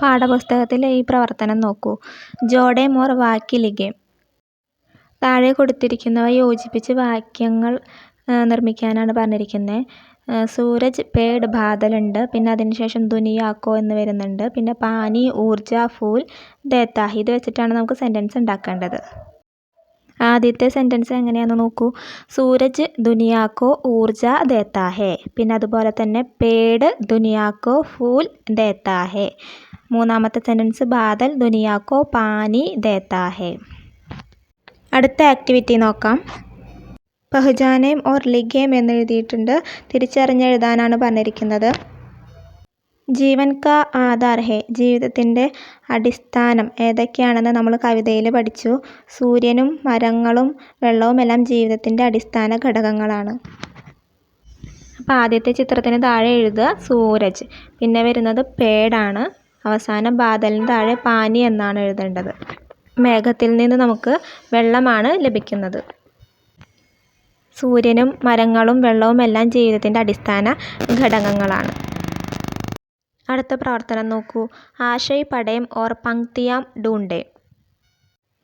പാഠപുസ്തകത്തിലെ ഈ പ്രവർത്തനം നോക്കൂ. ജോഡേ മോർ വാക്യ ലിഖേ താഴെ കൊടുത്തിരിക്കുന്നവ യോജിപ്പിച്ച് വാക്യങ്ങൾ നിർമ്മിക്കാനാണ് പറഞ്ഞിരിക്കുന്നത് സൂരജ് പേഡ് ബാദലുണ്ട് പിന്നെ അതിനുശേഷം ദുനിയാക്കോ എന്ന് വരുന്നുണ്ട് പിന്നെ പാനി ഊർജ ഫൂൽ ദേത്താ. ഇത് വെച്ചിട്ടാണ് നമുക്ക് സെന്റൻസ് ഉണ്ടാക്കേണ്ടത്. ആദ്യത്തെ സെന്റൻസ് എങ്ങനെയാണെന്ന് നോക്കൂ. സൂരജ് ദുനിയാക്കോ ഊർജ ദേത്താഹേ പിന്നെ അതുപോലെ തന്നെ പേഡ് ദുനിയാക്കോ ഫൂൽ ദേത്താഹേ മൂന്നാമത്തെ സെന്റൻസ് ബാദൽ ദുനിയാക്കോ പാനി ദേത്താഹേ അടുത്ത ആക്ടിവിറ്റി നോക്കാം. പഹ്ജാനേം ഓർ ലിഗേം എന്നെഴുതിയിട്ടുണ്ട്. തിരിച്ചറിഞ്ഞെഴുതാനാണ് പറഞ്ഞിരിക്കുന്നത്. ജീവൻ കാ ആധാർ ഹേ ജീവിതത്തിന്റെ അടിസ്ഥാനം ഏതൊക്കെയാണെന്ന് നമ്മൾ കവിതയിൽ പഠിച്ചു. സൂര്യനും മരങ്ങളും വെള്ളവും എല്ലാം ജീവിതത്തിന്റെ അടിസ്ഥാന ഘടകങ്ങളാണ്. അപ്പോൾ ആദ്യത്തെ ചിത്രത്തിന് താഴെ എഴുതുക. സൂരജ്. പിന്നെ വരുന്നത് പേടാണ്. അവസാനം ബാദലിന് താഴെ പാനി എന്നാണ് എഴുതേണ്ടത്. മേഘത്തിൽ നിന്ന് നമുക്ക് വെള്ളമാണ് ലഭിക്കുന്നത്. സൂര്യനും മരങ്ങളും വെള്ളവും എല്ലാം ജീവിതത്തിന്റെ അടിസ്ഥാന ഘടകങ്ങളാണ്. അടുത്ത പ്രവർത്തനം നോക്കൂ. ആശയ് പടയം ഓർ പങ്ക്തിയാം ഡൂണ്ടേ.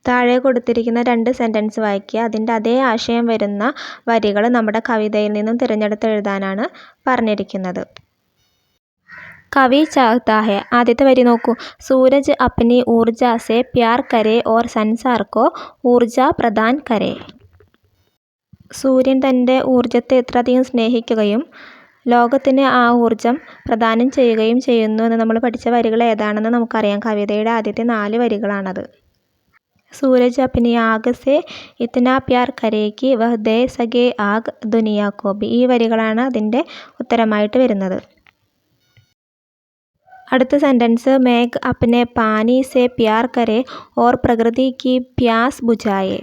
താഴെ കൊടുത്തിരിക്കുന്ന രണ്ട് സെന്റൻസ് വായിക്കുക. അതിന്റെ അതേ ആശയം വരുന്ന വരികൾ നമ്മുടെ കവിതയിൽ നിന്നും തിരഞ്ഞെടുത്ത് എഴുതാനാണ് പറഞ്ഞിരിക്കുന്നത്. കവി ചാഹ്താ ഹെ ആദ്യത്തെ വരി നോക്കൂ. സൂരജ് അപ്നി ഊർജ സെ പ്യാർ കരെ ഓർ സൻസാർ കോ ഊർജ പ്രദാൻ കരെ. സൂര്യൻ തന്റെ ഊർജത്തെ എത്രയധികം സ്നേഹിക്കുകയും ലോകത്തിന് ആ ഊർജം പ്രദാനം ചെയ്യുകയും ചെയ്യുന്നു എന്ന് നമ്മൾ പഠിച്ച വരികൾ ഏതാണെന്ന് നമുക്കറിയാം. കവിതയുടെ ആദ്യത്തെ നാല് വരികളാണത്. സൂരജ് അപ്നി ആഗ് സെ ഇത്തന പ്യാർ കരേക്ക് വഹ് ദേ സഗേ ആഗ് ദുനിയ കോബി ഈ വരികളാണ് അതിന്റെ ഉത്തരമായിട്ട് വരുന്നത്. അടുത്ത സെന്റൻസ് മേഘ് അപ്നെ പാനി സെ പ്യാർ കരെ ഓർ പ്രകൃതി കി പ്യാസ് ബുജായെ.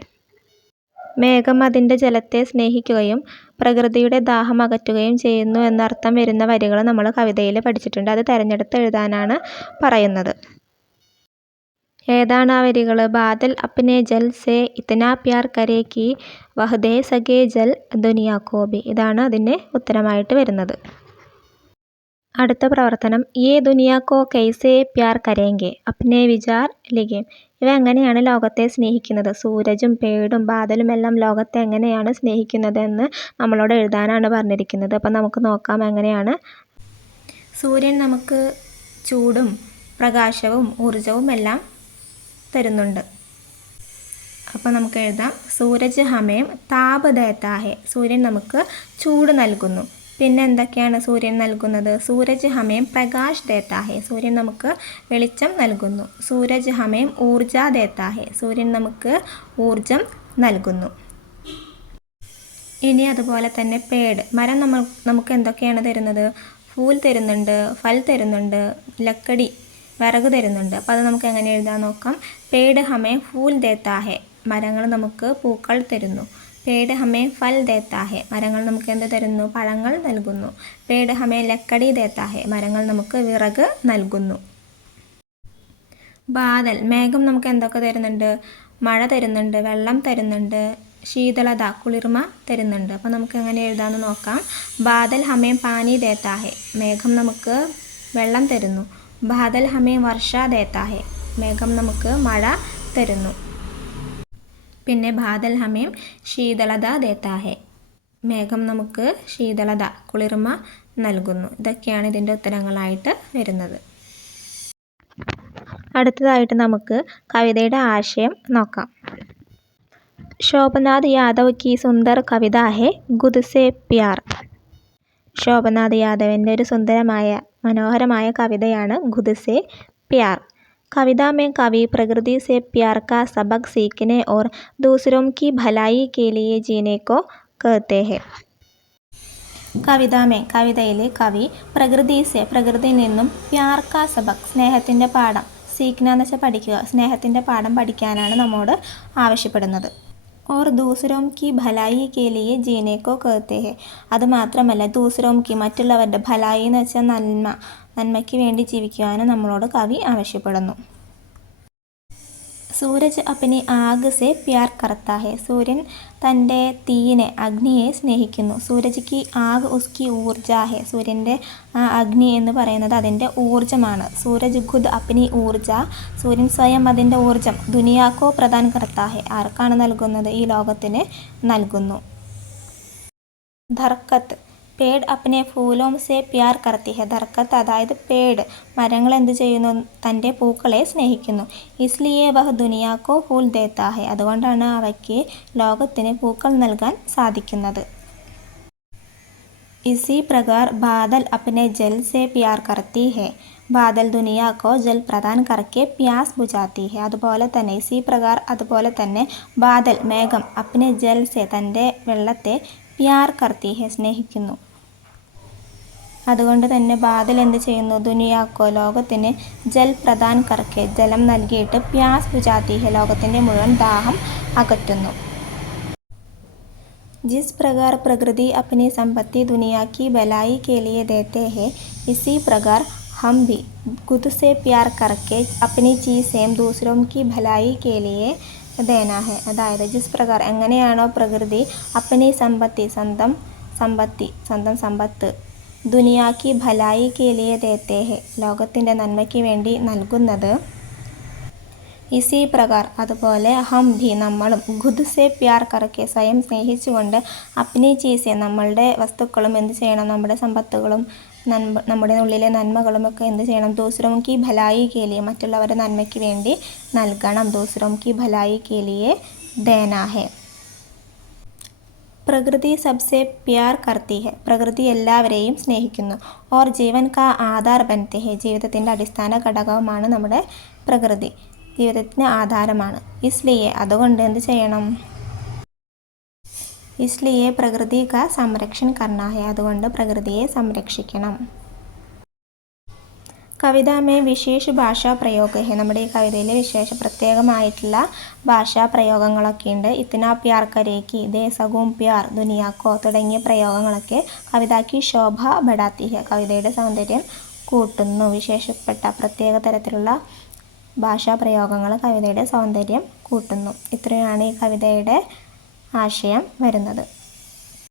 മേഘം അതിന്റെ ജലത്തെ സ്നേഹിക്കുകയും പ്രകൃതിയുടെ ദാഹം അകറ്റുകയും ചെയ്യുന്നു എന്നർത്ഥം വരുന്ന വരികൾ നമ്മൾ കവിതയിൽ പഠിച്ചിട്ടുണ്ട്. അത് തിരഞ്ഞെടുത്ത് എഴുതാനാണ് പറയുന്നത്. ഏതാണ് ആ വരികൾ? ബാദൽ അപ്നെ ജൽ സെ ഇത്തന പ്യാർ കരേ കി വഹദേ സഖേ ജൽ ദുനിയാ കോബി. ഇതാണ് അതിന്റെ ഉത്തരമായിട്ട് വരുന്നത്. അടുത്ത പ്രവർത്തനം യേ ദുനിയാക്കോ കൈസേ പ്യാർ കരേങ്കെ അപ്നെ വിചാർ ലിഖേം ഇവ എങ്ങനെയാണ് ലോകത്തെ സ്നേഹിക്കുന്നത്? സൂരജും പേടും ബാദലും എല്ലാം ലോകത്തെ എങ്ങനെയാണ് സ്നേഹിക്കുന്നതെന്ന് നമ്മളോട് എഴുതാനാണ് പറഞ്ഞിരിക്കുന്നത്. അപ്പം നമുക്ക് നോക്കാം എങ്ങനെയാണ്. സൂര്യൻ നമുക്ക് ചൂടും പ്രകാശവും ഊർജവും എല്ലാം തരുന്നുണ്ട്. അപ്പോൾ നമുക്ക് എഴുതാം. സൂരജ് ഹമേം താപ് ദേത്താഹെ സൂര്യൻ നമുക്ക് ചൂട് നൽകുന്നു. പിന്നെ എന്തൊക്കെയാണ് സൂര്യൻ നൽകുന്നത്? സൂരജ് ഹമേം പ്രകാശ് ദേത്താഹെ സൂര്യൻ നമുക്ക് വെളിച്ചം നൽകുന്നു. സൂരജ് ഹമേം ഊർജ ദേത്താഹെ സൂര്യൻ നമുക്ക് ഊർജം നൽകുന്നു. ഇനി അതുപോലെ തന്നെ പേട്. മരം നമ്മൾ നമുക്ക് എന്തൊക്കെയാണ് തരുന്നത്? ഫൂൽ തരുന്നുണ്ട് ഫൽ തരുന്നുണ്ട് ലക്കടി വിറക് തരുന്നുണ്ട്. അപ്പോൾ അത് നമുക്ക് എങ്ങനെ എഴുതാൻ നോക്കാം? പേട് ഹമേ ഫൂൽ ദേത്താഹെ മരങ്ങൾ നമുക്ക് പൂക്കൾ തരുന്നു. പേട് ഹമേ ഫൽ ദേത്താഹെ മരങ്ങൾ നമുക്ക് എന്ത് തരുന്നു? പഴങ്ങൾ നൽകുന്നു. പേട് ഹമേ ലക്കടി ദേത്താഹെ മരങ്ങൾ നമുക്ക് വിറക് നൽകുന്നു. ബാദൽ. മേഘം നമുക്ക് എന്തൊക്കെ തരുന്നുണ്ട്? മഴ തരുന്നുണ്ട് വെള്ളം തരുന്നുണ്ട് ശീതളത കുളിർമ തരുന്നുണ്ട്. അപ്പോൾ നമുക്ക് എങ്ങനെ എഴുതാമെന്ന് നോക്കാം. ബാദൽ ഹമേ പാനി ദേത്താഹെ മേഘം നമുക്ക് വെള്ളം തരുന്നു. ബാദൽ ഹമേ വർഷ ദേത്താഹെ മേഘം നമുക്ക് മഴ തരുന്നു. പിന്നെ ബാദൽ ഹമേം ശീതളത ദേത്താഹെ മേഘം നമുക്ക് ശീതളത കുളിർമ നൽകുന്നു. ഇതൊക്കെയാണ് ഇതിന്റെ ഉത്തരങ്ങളായിട്ട് വരുന്നത്. അടുത്തതായിട്ട് നമുക്ക് കവിതയുടെ ആശയം നോക്കാം. ശോഭനാഥ് യാദവ് കി സുന്ദർ കവിത ഹെ ഗുദ് സെ പ്യാർ. ശോഭനാഥ് യാദവിന്റെ ഒരു സുന്ദരമായ മനോഹരമായ കവിതയാണ് ഗുദ് സെ പ്യാർ. कविता में कवि प्रकृति से प्यार का सबक सीखने और दूसरों की भलाई के लिए जीने को कहते हैं കവിതാമേ കവിതയിലെ കവി പ്രകൃതി സെ പ്രകൃതിയിൽ നിന്നും പ്യാർ കാ സബക് സ്നേഹത്തിൻ്റെ പാഠം സീഖ്ന എന്ന് വെച്ചാൽ പഠിക്കുക സ്നേഹത്തിൻ്റെ പാഠം പഠിക്കാനാണ് നമ്മോട് ആവശ്യപ്പെടുന്നത് ഓർ ദൂസരോം കി ഭലായി കെ ലിയെ ജീനെ കോ കേത്തെ ഹെ അത് മാത്രമല്ല ദൂസരോം കി മറ്റുള്ളവരുടെ ഭലായി എന്ന് വെച്ചാൽ നന്മ നന്മയ്ക്ക് വേണ്ടി ജീവിക്കുവാനും നമ്മളോട് കവി ആവശ്യപ്പെടുന്നു. സൂരജ് അപ്പനെ ആഗ് സെ പ്യാർ കർത്താ സൂര്യൻ തന്റെ തീയിനെ അഗ്നിയെ സ്നേഹിക്കുന്നു. സൂരജ് കി ആഗ് ഉസ്കി ഊർജ സൂര്യന്റെ ആ അഗ്നി എന്ന് പറയുന്നത് അതിന്റെ ഊർജമാണ് സൂരജ് ഖുദ് അപ്നി ഊർജ. സൂര്യൻ സ്വയം അതിന്റെ ഊർജം ദുനിയാക്കോ പ്രദാൻ കർത്താ ആർക്കാണ് നൽകുന്നത്? ഈ ലോകത്തിന് നൽകുന്നു. ധർക്കത്ത്. പേഡ് അപ്നെ ഫൂലോം സെ പ്യാർ കർത്തി ഹെ ദർക്കത്ത് അതായത് പേട്. മരങ്ങൾ എന്ത് ചെയ്യുന്നു? തന്റെ പൂക്കളെ സ്നേഹിക്കുന്നു. ഇസ്ലിയെ വഹ് ദുനിയാക്കോ ഫൂൽ ദേത്താഹെ. അതുകൊണ്ടാണ് അവയ്ക്ക് ലോകത്തിന് പൂക്കൾ നൽകാൻ സാധിക്കുന്നത്. ഇസി പ്രകാർ ബാദൽ അപ്നെ ജൽ സേ പ്യാർ കർത്തി ഹെ ബാദൽ ദുനിയാക്കോ ജൽ പ്രദാൻ കറക്കെ പ്യാസ് ബുജാത്തി ഹെ അതുപോലെ തന്നെ ഇസി പ്രകാർ അതുപോലെ തന്നെ ബാദൽ മേഘം അപ്നെ ജൽ സെ തന്റെ വെള്ളത്തെ പ്യാർ കർത്തി ഹെ സ്നേഹിക്കുന്നു അതുകൊണ്ട് തന്നെ ബാദൽ എന്ത് ചെയ്യുന്നു ദുനിയാക്കോ ലോകത്തിന് ജൽ പ്രദാൻ കർക്കെ ജലം നൽകിയിട്ട് പ്യാസ് ബുജാത്തി ഹെ ലോകത്തിൻ്റെ മുഴുവൻ ദാഹം അകറ്റുന്നു जिस प्रकार प्रकृति अपनी संपत्ति दुनिया की भलाई के लिए देते हैं इसी प्रकार हम भी खुद से प्यार करके अपनी चीज़ें दूसरों की भलाई के लिए ദേനാഹെ. അതായത് ജിസ് പ്രകാർ എങ്ങനെയാണോ പ്രകൃതി അപ്പനെ സമ്പത്തി സ്വന്തം സമ്പത്തി സ്വന്തം സമ്പത്ത് ദുനിയാക്കി ഭലായി കേലിയ തേത്തേഹെ ലോകത്തിന്റെ നന്മയ്ക്ക് വേണ്ടി നൽകുന്നത്. ഇസി പ്രകാർ അതുപോലെ ഹം ഭി നമ്മളും ഖുദ്സെ പ്യാർ കറക്കെ സ്വയം സ്നേഹിച്ചുകൊണ്ട് അപ്നി ചീസെ നമ്മളുടെ വസ്തുക്കളും എന്ത് ചെയ്യണം? നമ്മുടെ സമ്പത്തുകളും നന്മ നമ്മുടെ ഉള്ളിലെ നന്മകളും ഒക്കെ എന്ത് ചെയ്യണം? ദൂസരോം കി ഭലായി കേലിയെ മറ്റുള്ളവരുടെ നന്മയ്ക്ക് വേണ്ടി നൽകണം. ദൂസരോം കി ഭലായി കേലിയെ ദേനാഹെ. പ്രകൃതി സബ്സെ പ്യാർ കർത്തി ഹെ പ്രകൃതി എല്ലാവരെയും സ്നേഹിക്കുന്നു. ഓർ ജീവൻ കാ ആധാർ ബനത്തെ ഹെ ജീവിതത്തിന്റെ അടിസ്ഥാന ഘടകവുമാണ് നമ്മുടെ പ്രകൃതി. ജീവിതത്തിന് ആധാരമാണ്. ഇസ്ലിയെ അതുകൊണ്ട് എന്ത് ചെയ്യണം? ഇസ്ലിയെ പ്രകൃതി കാ സംരക്ഷൺ കർണാഹെ അതുകൊണ്ട് പ്രകൃതിയെ സംരക്ഷിക്കണം. കവിതാമേ വിശേഷ ഭാഷാ പ്രയോഗ നമ്മുടെ ഈ കവിതയിൽ വിശേഷ പ്രത്യേകമായിട്ടുള്ള ഭാഷാ പ്രയോഗങ്ങളൊക്കെ ഉണ്ട്. ഇത്തനാ പ്യാർ കരേക്ക് ദേ സഗും പ്യാർ ദുനിയാക്കോ തുടങ്ങിയ പ്രയോഗങ്ങളൊക്കെ കവിതാക്ക് ശോഭ ബടാത്തിഹ കവിതയുടെ സൗന്ദര്യം കൂട്ടുന്നു. വിശേഷപ്പെട്ട പ്രത്യേക തരത്തിലുള്ള ഭാഷാ പ്രയോഗങ്ങൾ കവിതയുടെ സൗന്ദര്യം കൂട്ടുന്നു. ഇത്രയാണ് ഈ കവിതയുടെ ആശയം വരുന്നത്.